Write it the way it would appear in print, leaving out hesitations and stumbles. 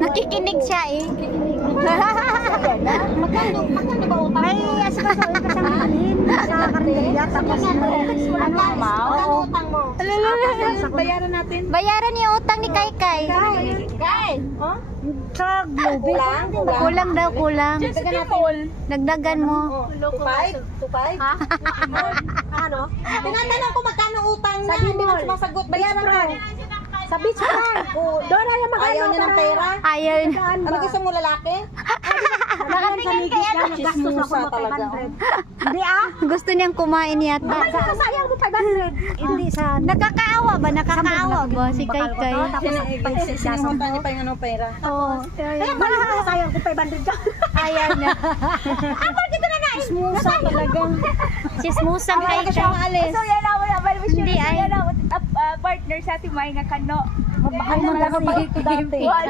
Nakikinig siya eh. Magkano ba utang? May asikasoin ka siyang alin sa karinderya tapos Magkano utang mo? bayaran natin. Bayaran yung utang ni Kai. Kay! Sa Globe. Kulang daw, kulang. Dagdagan mo. 2.5? Ha? Ano? Tinatanong ko magkano utang na. Hindi mo sumasagot. Bayaran mo. Sa beach lang. Doon na yung Ayaw niya ng pera? Ayaw. Ano gusto mo lalaki? Nakakan sa Migis lang. Nagastos ako ng 500. Hindi Gusto niyang kumain yata. Sayang mo 500. Hindi sa... Nakakaawa ba? Nakakaawa ba si Kai? Sinimutan niya pa yung anong pera. Oo. Kaya pala sayang ko 500 dyan. Ayaw niya. Smusa talaga. Sismusang Kai. So yan ako na Hindi ay. partner sa Timay nga kano. Mabakal mo lang ang pagkikidate.